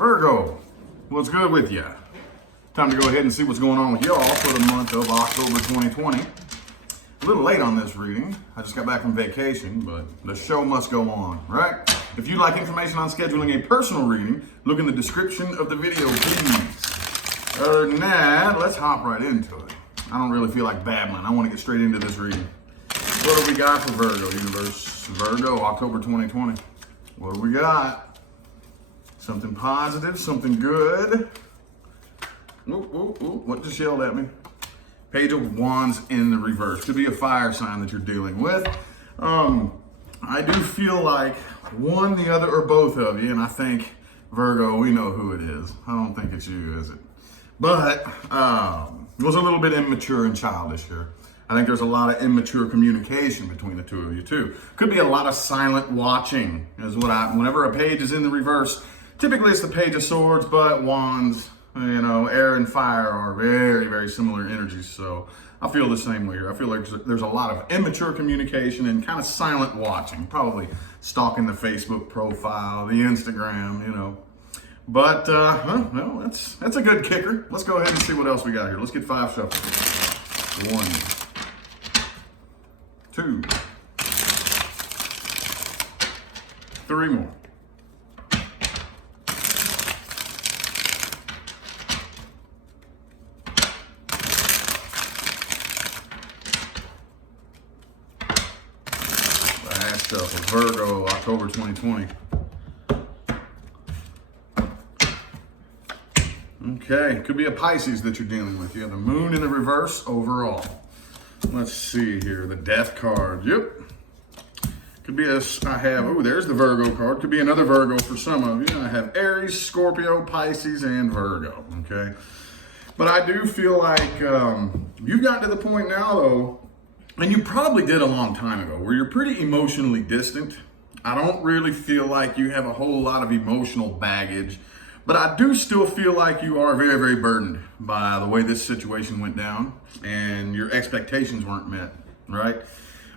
Virgo, what's good with you? Time to go ahead and see what's going on with y'all for the month of October 2020. A little late on this reading. I just got back from vacation, but the show must go on, right? If you'd like information on scheduling a personal reading, look in the description of the video, please. Other than that, let's hop right into it. I don't really feel like babbling. I want to get straight into this reading. What do we got for Virgo, universe? Virgo, October 2020. What do we got? Something positive, something good. Ooh, what just yelled at me? Page of Wands in the reverse. Could be a fire sign that you're dealing with. I do feel like one, the other, or both of you, and I think, Virgo, we know who it is. I don't think it's you, is it? But it was a little bit immature and childish here. I think there's a lot of immature communication between the two of you too. Could be a lot of silent watching is what whenever a page is in the reverse, typically it's the Page of Swords, but Wands, you know, air and fire are very, very similar energies. So I feel the same way here. I feel like there's a lot of immature communication and kind of silent watching, probably stalking the Facebook profile, the Instagram, you know. But, well, that's a good kicker. Let's go ahead and see what else we got here. Let's get 5 shuffles. 1, 2, 3 more. Last shuffle, Virgo, October 2020. Okay, could be a Pisces that you're dealing with. You have the moon in the reverse overall. Let's see here, the Death card. Yep. Could be there's the Virgo card. Could be another Virgo for some of you. I have Aries, Scorpio, Pisces, and Virgo, okay? But I do feel like you've gotten to the point now, though, and you probably did a long time ago, where you're pretty emotionally distant. I don't really feel like you have a whole lot of emotional baggage. But I do still feel like you are very, very burdened by the way this situation went down and your expectations weren't met, right?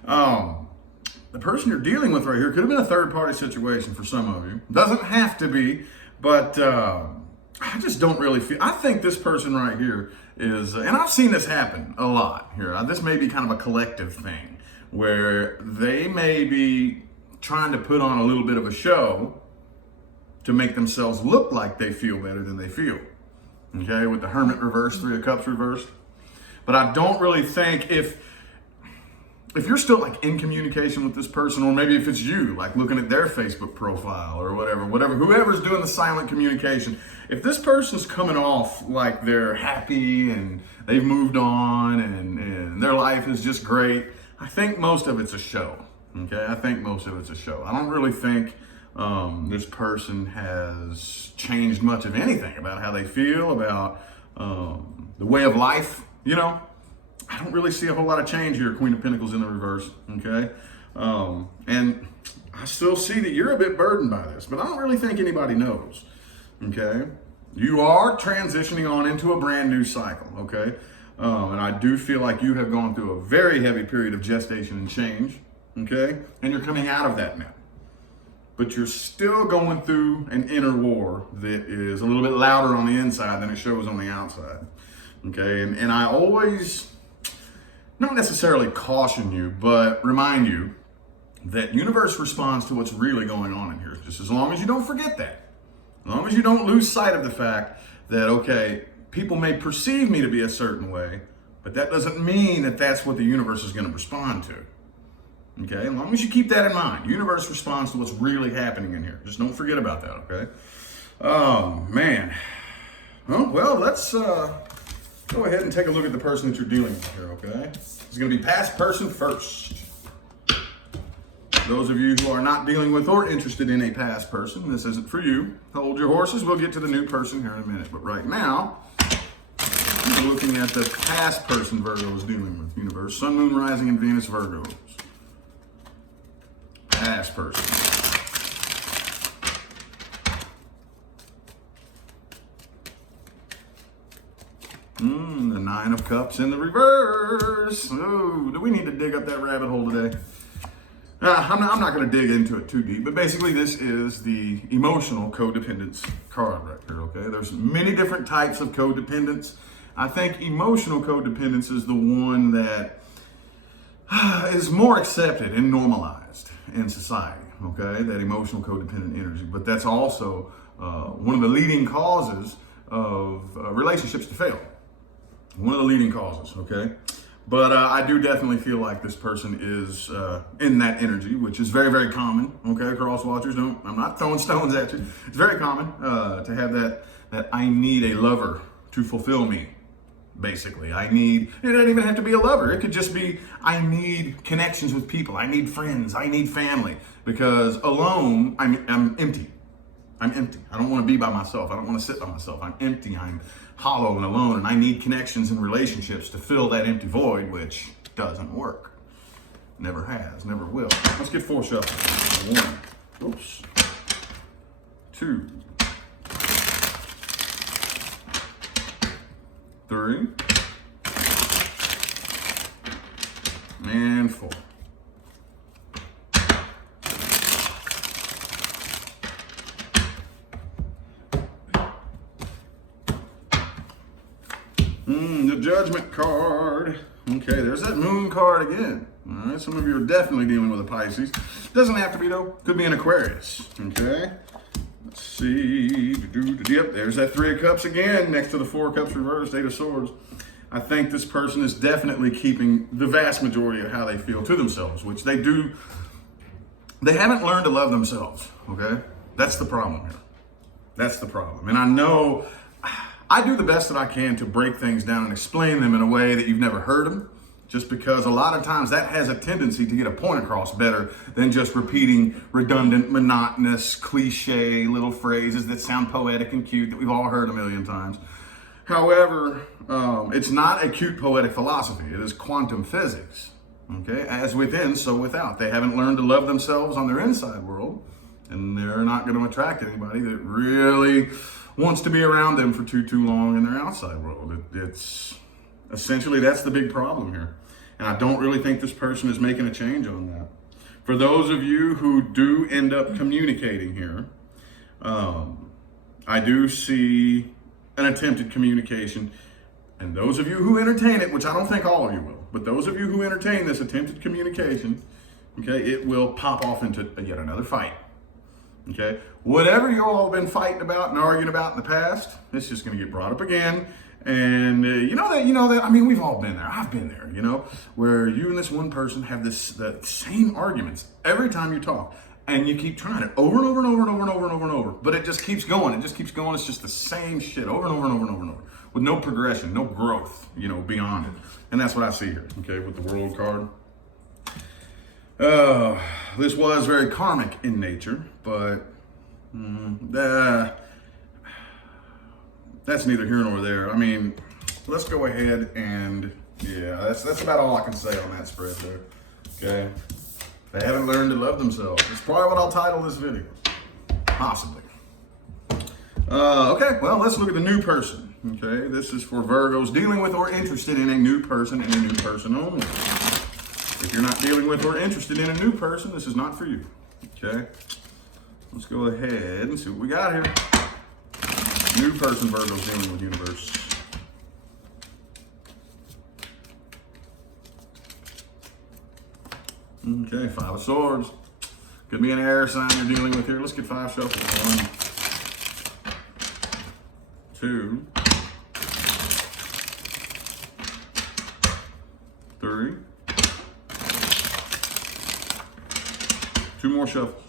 The person you're dealing with right here could have been a third-party situation for some of you. Doesn't have to be, but I just don't really feel... I think this person right here is... and I've seen this happen a lot here. This may be kind of a collective thing where they may be trying to put on a little bit of a show to make themselves look like they feel better than they feel. Okay, with the Hermit reversed, 3 of Cups reversed. But I don't really think if you're still like in communication with this person, or maybe if it's you, like looking at their Facebook profile or whatever, whoever's doing the silent communication, if this person's coming off like they're happy and they've moved on and their life is just great, I think most of it's a show. Okay, I think most of it's a show. I don't really think this person has changed much of anything about how they feel, about the way of life, you know. I don't really see a whole lot of change here, Queen of Pentacles in the reverse, okay? And I still see that you're a bit burdened by this, but I don't really think anybody knows, okay? You are transitioning on into a brand new cycle, okay? And I do feel like you have gone through a very heavy period of gestation and change, okay? And you're coming out of that now. But you're still going through an inner war that is a little bit louder on the inside than it shows on the outside, okay? And I always, not necessarily caution you, but remind you that universe responds to what's really going on in here, just as long as you don't forget that. As long as you don't lose sight of the fact that, okay, people may perceive me to be a certain way, but that doesn't mean that that's what the universe is going to respond to. Okay, as long as you keep that in mind, universe responds to what's really happening in here. Just don't forget about that, okay? Oh, man. Oh, well, let's go ahead and take a look at the person that you're dealing with here, okay? It's going to be past person first. Those of you who are not dealing with or interested in a past person, this isn't for you. Hold your horses. We'll get to the new person here in a minute. But right now, we're looking at the past person Virgo is dealing with, universe. Sun, Moon, Rising, and Venus Virgos. Past person. The 9 of Cups in the reverse. Oh, do we need to dig up that rabbit hole today? I'm not going to dig into it too deep, but basically this is the emotional codependence card right here, okay? There's many different types of codependence. I think emotional codependence is the one that is more accepted and normalized in society, okay? That emotional codependent energy. But that's also one of the leading causes of relationships to fail. One of the leading causes, okay? But I do definitely feel like this person is in that energy, which is very, very common. Okay, cross watchers, I'm not throwing stones at you. It's very common to have that I need a lover to fulfill me. Basically, it doesn't even have to be a lover. It could just be, I need connections with people. I need friends. I need family, because alone, I'm empty. I'm empty. I don't want to be by myself. I don't want to sit by myself. I'm empty. I'm hollow and alone, and I need connections and relationships to fill that empty void, which doesn't work. Never has, never will. Let's get 4 shuffles. 1, oops, 2, 3, and 4. The Judgment card. Okay, there's that Moon card again. All right, some of you are definitely dealing with a Pisces. Doesn't have to be though. Could be an Aquarius. Okay. Let's see. Yep, there's that 3 of Cups again, next to the 4 of Cups reversed, 8 of Swords. I think this person is definitely keeping the vast majority of how they feel to themselves, which they do. They haven't learned to love themselves. Okay, that's the problem here. That's the problem, and I know. I do the best that I can to break things down and explain them in a way that you've never heard them, just because a lot of times that has a tendency to get a point across better than just repeating redundant, monotonous, cliche little phrases that sound poetic and cute that we've all heard a million times. However, it's not a cute poetic philosophy. It is quantum physics. Okay, as within, so without. They haven't learned to love themselves on their inside world, and they're not going to attract anybody that really wants to be around them for too long in their outside world. It's essentially, that's the big problem here. And I don't really think this person is making a change on that. For those of you who do end up communicating here, I do see an attempted communication. And those of you who entertain it, which I don't think all of you will, but those of you who entertain this attempted communication, okay, it will pop off into yet another fight. Okay, whatever you all have been fighting about and arguing about in the past, it's just going to get brought up again. And you know that. I mean, we've all been there. I've been there. Where you and this one person have the same arguments every time you talk, and you keep trying it over and over and over and over and over and over and over. But it just keeps going. It just keeps going. It's just the same shit over and over and over and over and over, with no progression, no growth. Beyond it. And that's what I see here. Okay, with the World card. This was very karmic in nature, but that's neither here nor there. I mean, let's go ahead and, yeah, that's about all I can say on that spread there. Okay, they haven't learned to love themselves. It's probably what I'll title this video, possibly. Okay, well, let's look at the new person. Okay, this is for Virgos dealing with or interested in a new person and a new person only. If you're not dealing with or interested in a new person, this is not for you. Okay, let's go ahead and see what we got here. New person, Virgo's dealing with universe. Okay, 5 of Swords. Could be an air sign you're dealing with here. Let's get 5 shuffles. 1, 2, 3. 2 more shuffles.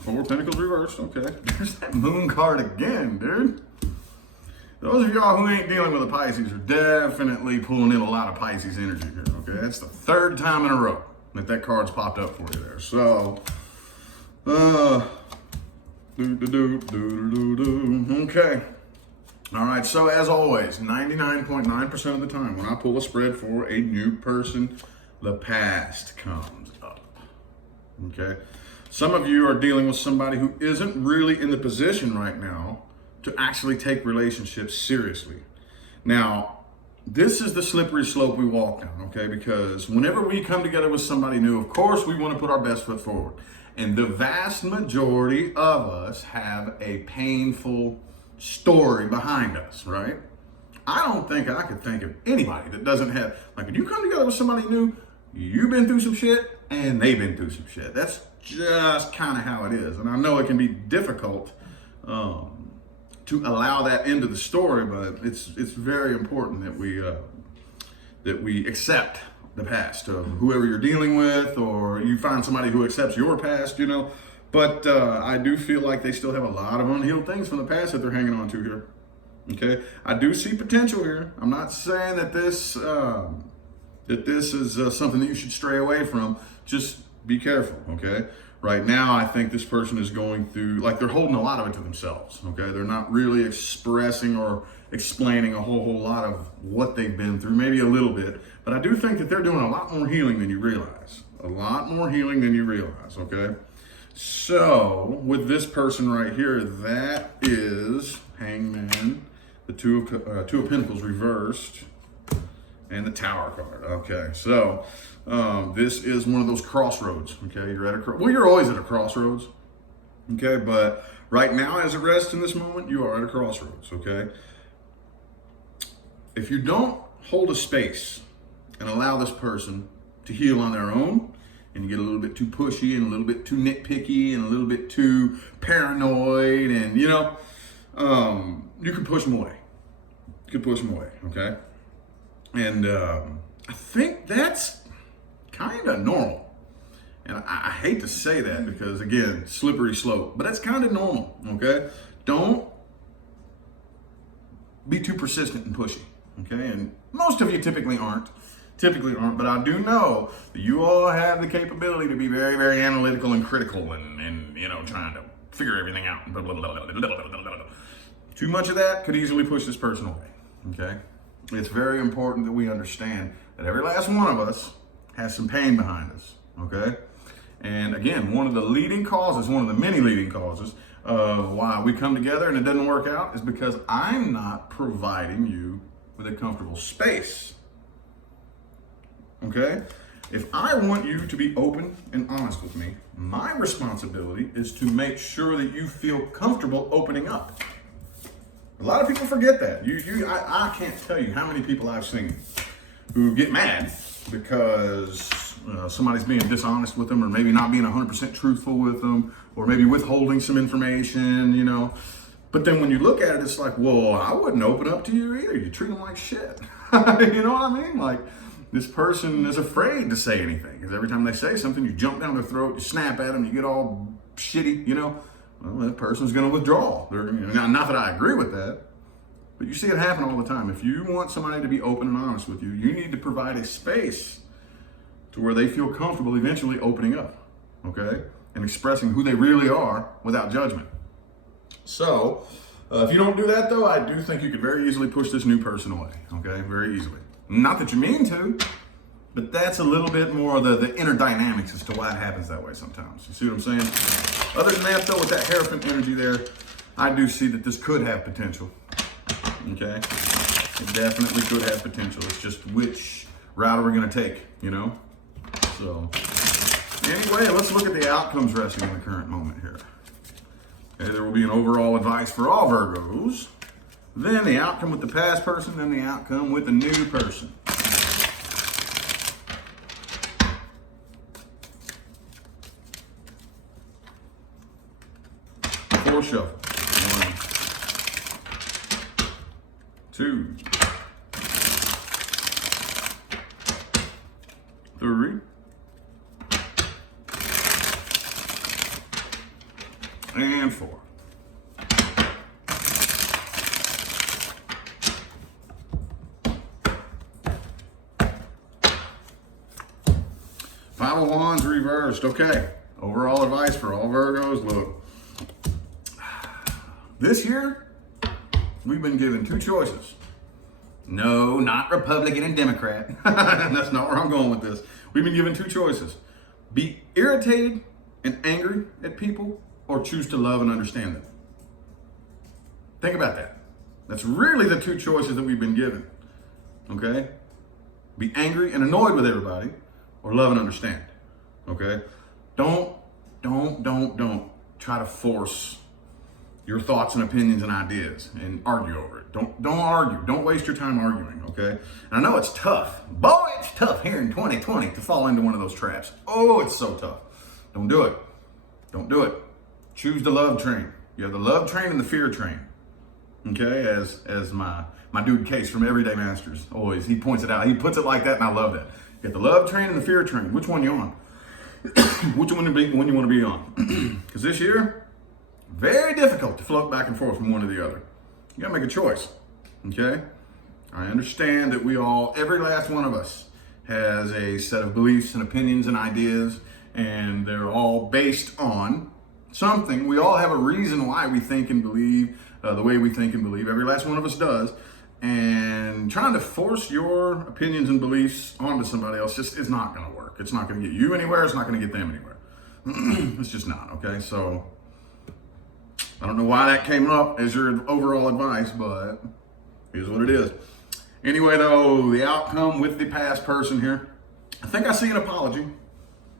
Four of Pentacles reversed. Okay. There's that Moon card again, dude. Those of y'all who ain't dealing with a Pisces are definitely pulling in a lot of Pisces energy here. Okay. That's the 3rd time in a row that card's popped up for you there. So, okay. All right. So as always, 99.9% of the time when I pull a spread for a new person, the past comes up. Okay. Some of you are dealing with somebody who isn't really in the position right now to actually take relationships seriously. Now, this is the slippery slope we walk down, okay? Because whenever we come together with somebody new, of course, we want to put our best foot forward. And the vast majority of us have a painful story behind us, right? I don't think I could think of anybody that doesn't have, like, when you come together with somebody new, you've been through some shit and they've been through some shit. That's just kind of how it is. And I know it can be difficult to allow that into the story, but it's very important that we accept the past of whoever you're dealing with, or you find somebody who accepts your past, you know. But I do feel like they still have a lot of unhealed things from the past that they're hanging on to here. Okay, I do see potential here. I'm not saying that this is something that you should stray away from. Just be careful, okay? Right now, I think this person is going through, like, they're holding a lot of it to themselves, okay? They're not really expressing or explaining a whole lot of what they've been through, maybe a little bit. But I do think that they're doing a lot more healing than you realize. A lot more healing than you realize, okay? So, with this person right here, that is Hangman, the Two of Pentacles reversed, and the Tower card. Okay, so this is one of those crossroads. Okay, you're at you're always at a crossroads. Okay, but right now, as it rests in this moment, you are at a crossroads. Okay, if you don't hold a space and allow this person to heal on their own, and you get a little bit too pushy and a little bit too nitpicky and a little bit too paranoid, and you know, you can push them away. You can push them away. Okay. And I think that's kind of normal. And I hate to say that because, again, slippery slope, but that's kind of normal, okay? Don't be too persistent and pushy, okay? And most of you typically aren't, but I do know that you all have the capability to be very, very analytical and critical and you know, trying to figure everything out. Too much of that could easily push this person away, okay? It's very important that we understand that every last one of us has some pain behind us, okay? And again, one of the leading causes, one of the many leading causes of why we come together and it doesn't work out is because I'm not providing you with a comfortable space, okay? If I want you to be open and honest with me, my responsibility is to make sure that you feel comfortable opening up. A lot of people forget that. I can't tell you how many people I've seen who get mad because somebody's being dishonest with them, or maybe not being 100% truthful with them, or maybe withholding some information, you know. But then when you look at it, it's like, well, I wouldn't open up to you either. You treat them like shit. You know what I mean? Like, this person is afraid to say anything because every time they say something, you jump down their throat, you snap at them, you get all shitty, you know. Well, that person's going to withdraw. Not that I agree with that, but you see it happen all the time. If you want somebody to be open and honest with you, you need to provide a space to where they feel comfortable eventually opening up, okay, and expressing who they really are without judgment. So, if you don't do that, though, I do think you could very easily push this new person away, okay, very easily. Not that you mean to, but that's a little bit more of the inner dynamics as to why it happens that way sometimes. You see what I'm saying? Other than that, though, with that Hierophant energy there, I do see that this could have potential. Okay? It definitely could have potential. It's just which route are we going to take, you know? So, anyway, let's look at the outcomes resting in the current moment here. Okay, there will be an overall advice for all Virgos. Then the outcome with the past person, then the outcome with the new person. Four shuffle. 1, 2, 3, and 4. Five of Wands reversed. Okay. Overall advice for all Virgos. Look, this year, we've been given two choices. No, not Republican and Democrat. That's not where I'm going with this. We've been given two choices. Be irritated and angry at people, or choose to love and understand them? Think about that. That's really the two choices that we've been given. Okay? Be angry and annoyed with everybody, or love and understand. Okay? Don't try to force your thoughts and opinions and ideas and argue over it. Don't argue. Don't waste your time arguing, okay? And I know it's tough. Boy, it's tough here in 2020 to fall into one of those traps. Oh, it's so tough. Don't do it. Don't do it. Choose the love train. You have the love train and the fear train. Okay, as my dude Case from Everyday Masters always, he points it out. He puts it like that, and I love that. You have the love train and the fear train. Which one you on? Which one you want to be on? Because this year, very difficult to float back and forth from one to the other. You gotta make a choice, okay? I understand that we all, every last one of us, has a set of beliefs and opinions and ideas, and they're all based on something. We all have a reason why we think and believe the way we think and believe. Every last one of us does. And trying to force your opinions and beliefs onto somebody else just is not going to work. It's not going to get you anywhere. It's not going to get them anywhere. It's just not, okay? So I don't know why that came up as your overall advice, but here's what it is. Anyway, though, the outcome with the past person here, I think I see an apology.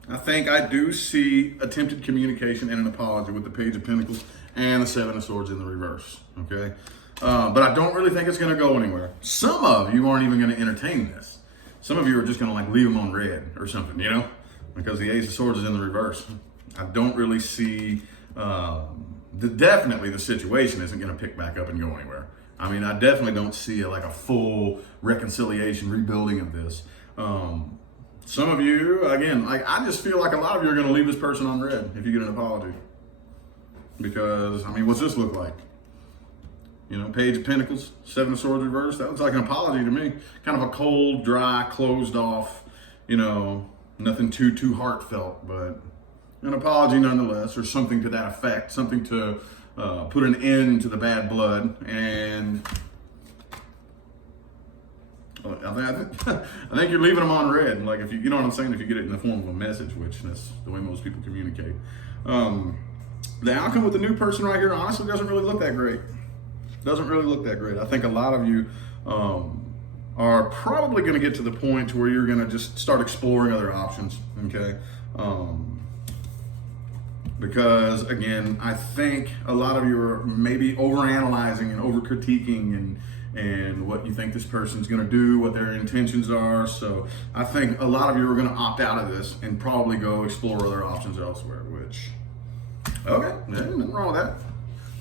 I think I do see attempted communication and an apology with the Page of Pentacles and the Seven of Swords in the reverse, okay? But I don't really think it's going to go anywhere. Some of you aren't even going to entertain this. Some of you are just going to like leave them on red or something, you know, because the Ace of Swords is in the reverse. I don't really see, definitely the situation isn't going to pick back up and go anywhere. I mean, I definitely don't see a full reconciliation, rebuilding of this. Some of you, again, I just feel like a lot of you are going to leave this person on red if you get an apology. Because, I mean, what's this look like? You know, Page of Pentacles, Seven of Swords reverse. That looks like an apology to me. Kind of a cold, dry, closed off, you know, nothing too heartfelt, but an apology nonetheless, or something to that effect, something to put an end to the bad blood. And I think you're leaving them on red. Like, if you know what I'm saying, if you get it in the form of a message, which that's the way most people communicate. The outcome with the new person right here honestly doesn't really look that great. Doesn't really look that great. I think a lot of you are probably going to get to the point to where you're going to just start exploring other options, okay? Because, again, I think a lot of you are maybe overanalyzing and over-critiquing and what you think this person's going to do, what their intentions are. So I think a lot of you are going to opt out of this and probably go explore other options elsewhere, which, okay, nothing wrong with that.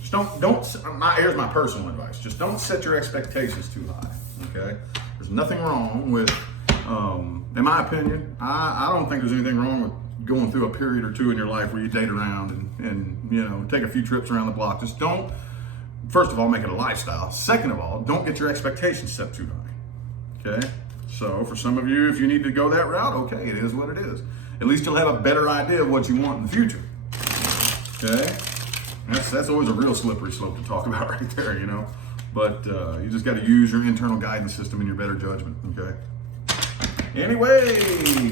Just here's my personal advice. Just don't set your expectations too high, okay? There's nothing wrong with, in my opinion, I don't think there's anything wrong with going through a period or two in your life where you date around and you know, take a few trips around the block. Just don't, first of all, make it a lifestyle. Second of all, don't get your expectations set too high, okay? So for some of you, if you need to go that route, okay, it is what it is. At least you'll have a better idea of what you want in the future, okay? That's always a real slippery slope to talk about right there, you know? But you just got to use your internal guidance system and your better judgment, okay? Anyway,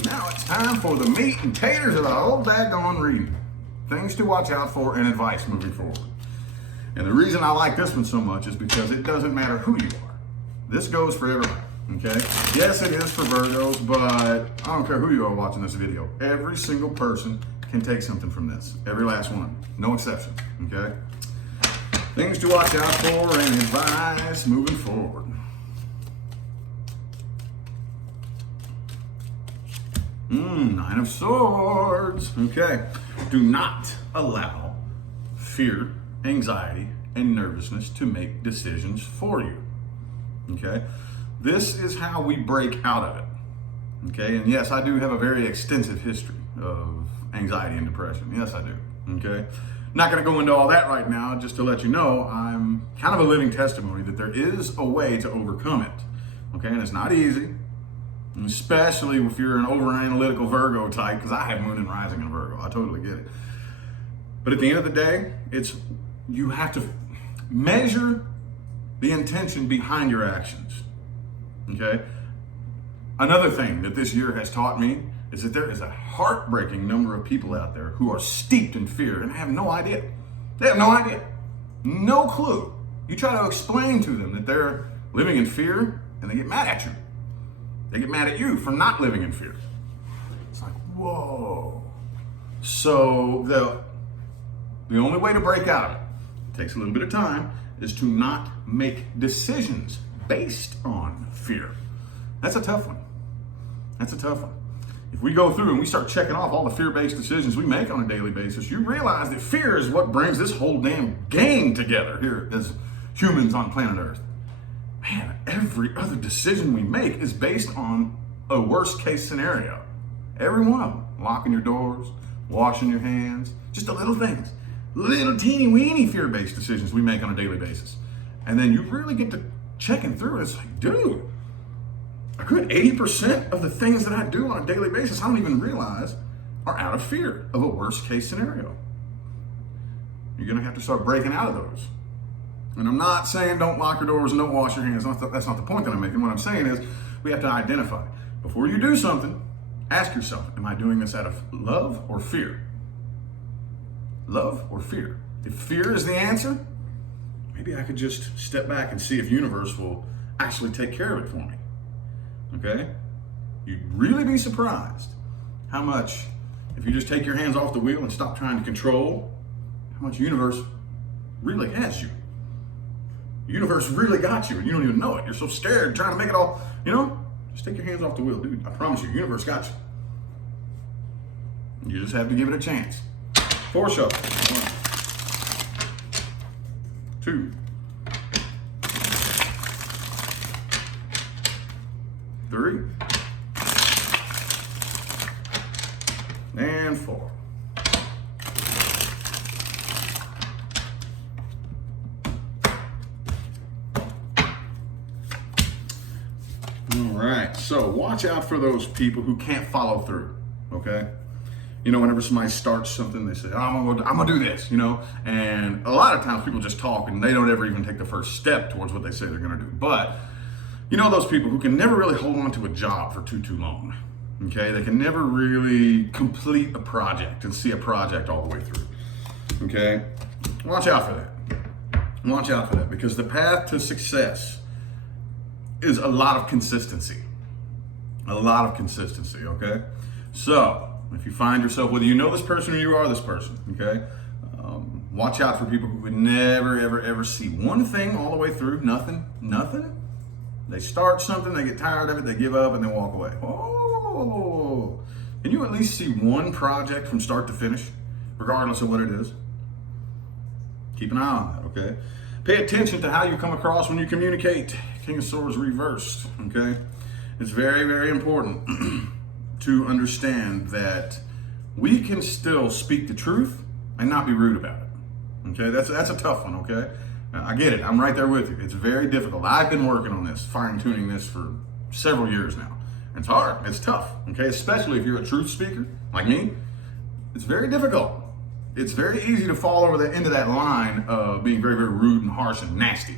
now it's time for the meat and taters of the whole daggone reading. Things to watch out for and advice moving forward. And the reason I like this one so much is because it doesn't matter who you are. This goes for everybody, okay? Yes, it is for Virgos, but I don't care who you are watching this video. Every single person can take something from this. Every last one, no exception, okay? Things to watch out for and advice moving forward. Nine of Swords. Okay. Do not allow fear, anxiety, and nervousness to make decisions for you. Okay. This is how we break out of it. Okay. And yes, I do have a very extensive history of anxiety and depression. Yes, I do. Okay. Not going to go into all that right now. Just to let you know, I'm kind of a living testimony that there is a way to overcome it. Okay. And it's not easy. Especially if you're an over-analytical Virgo type, because I have moon and rising in Virgo. I totally get it. But at the end of the day, you have to measure the intention behind your actions, okay? Another thing that this year has taught me is that there is a heartbreaking number of people out there who are steeped in fear and have no idea. They have no idea. No clue. You try to explain to them that they're living in fear and they get mad at you. They get mad at you for not living in fear. It's like, whoa. So the only way to break out of it takes a little bit of time, is to not make decisions based on fear. That's a tough one. That's a tough one. If we go through and we start checking off all the fear-based decisions we make on a daily basis, you realize that fear is what brings this whole damn gang together here as humans on planet Earth. Man, every other decision we make is based on a worst-case scenario. Every one of them. Locking your doors, washing your hands, just the little things. Little teeny-weeny fear-based decisions we make on a daily basis. And then you really get to checking through it. It's like, dude, a good 80% of the things that I do on a daily basis, I don't even realize are out of fear of a worst case scenario. You're gonna have to start breaking out of those. And I'm not saying don't lock your doors and don't wash your hands. That's not the point that I'm making. What I'm saying is we have to identify. Before you do something, ask yourself, am I doing this out of love or fear? Love or fear? If fear is the answer, maybe I could just step back and see if universe will actually take care of it for me. Okay? You'd really be surprised how much, if you just take your hands off the wheel and stop trying to control, how much universe really has you. Universe really got you and you don't even know it. You're so scared trying to make it all, just take your hands off the wheel, dude. I promise you, universe got you. You just have to give it a chance. 4 shuffle. 1, 2, 3, and 4. All right, so watch out for those people who can't follow through, okay? Whenever somebody starts something, they say, oh, I'm gonna do this, and a lot of times people just talk and they don't ever even take the first step towards what they say they're gonna do. But those people who can never really hold on to a job for too long, okay? They can never really complete a project and see a project all the way through, okay? Watch out for that. Watch out for that, because the path to success is a lot of consistency. A lot of consistency, okay? So, if you find yourself, whether you know this person or you are this person, okay? Watch out for people who would never, ever, ever see one thing all the way through, nothing. They start something, they get tired of it, they give up, and they walk away. Oh, can you at least see one project from start to finish, regardless of what it is? Keep an eye on that, okay? Pay attention to how you come across when you communicate. King of Swords reversed, okay? It's very, very important to understand that we can still speak the truth and not be rude about it, okay? That's a tough one, okay? I get it, I'm right there with you. It's very difficult. I've been working on this, fine-tuning this for several years now. It's hard, it's tough, okay? Especially if you're a truth speaker, like me. It's very difficult. It's very easy to fall over the end of that line of being very, very rude and harsh and nasty,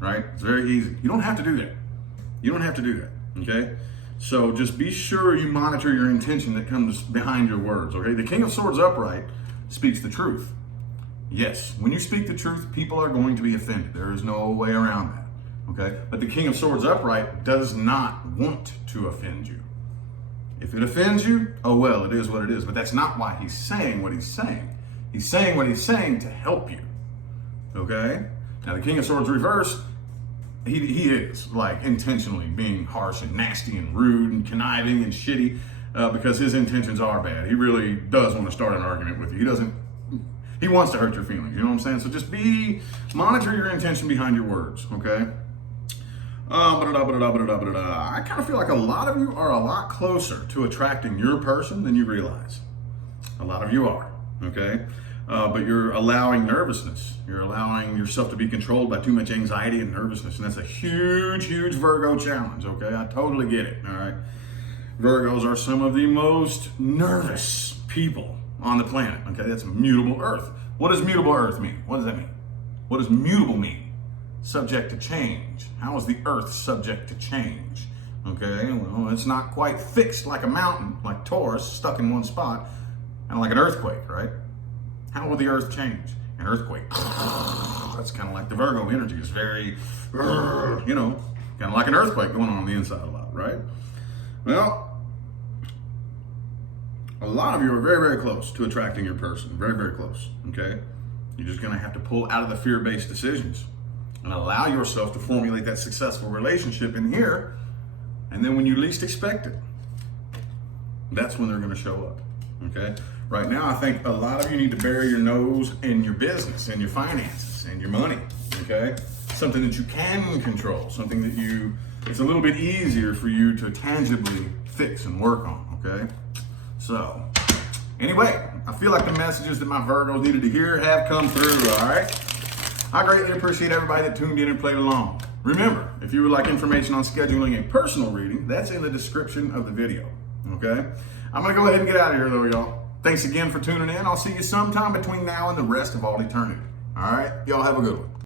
right? It's very easy. You don't have to do that. You don't have to do that, okay? So just be sure you monitor your intention that comes behind your words, okay? The King of Swords upright speaks the truth. Yes, when you speak the truth, people are going to be offended. There is no way around that, okay? But the King of Swords upright does not want to offend you. If it offends you, oh well, it is what it is. But that's not why he's saying what he's saying. He's saying what he's saying to help you, okay? Now the King of Swords reversed, he is like intentionally being harsh and nasty and rude and conniving and shitty because his intentions are bad. He really does want to start an argument with you. He wants to hurt your feelings, you know what I'm saying? So just monitor your intention behind your words, okay? I kind of feel like a lot of you are a lot closer to attracting your person than you realize. A lot of you are, okay? But you're allowing nervousness. You're allowing yourself to be controlled by too much anxiety and nervousness. And that's a huge, huge Virgo challenge, okay? I totally get it, all right? Virgos are some of the most nervous people on the planet, okay? That's Mutable Earth. What does Mutable Earth mean? What does that mean? What does mutable mean? Subject to change. How is the Earth subject to change? Okay, well, it's not quite fixed like a mountain, like Taurus, stuck in one spot, and like an earthquake, right? How will the earth change? An earthquake. That's kind of like the Virgo energy. It's very, you know, kind of like an earthquake going on the inside a lot, right? Well, a lot of you are very, very close to attracting your person. Very, very close, okay? You're just going to have to pull out of the fear-based decisions and allow yourself to formulate that successful relationship in here. And then when you least expect it, that's when they're going to show up, okay? Right now, I think a lot of you need to bury your nose in your business and your finances and your money, okay? Something that you can control, something that it's a little bit easier for you to tangibly fix and work on, okay? So, anyway, I feel like the messages that my Virgos needed to hear have come through, all right? I greatly appreciate everybody that tuned in and played along. Remember, if you would like information on scheduling a personal reading, that's in the description of the video, okay? I'm going to go ahead and get out of here, though, y'all. Thanks again for tuning in. I'll see you sometime between now and the rest of all eternity. All right? Y'all have a good one.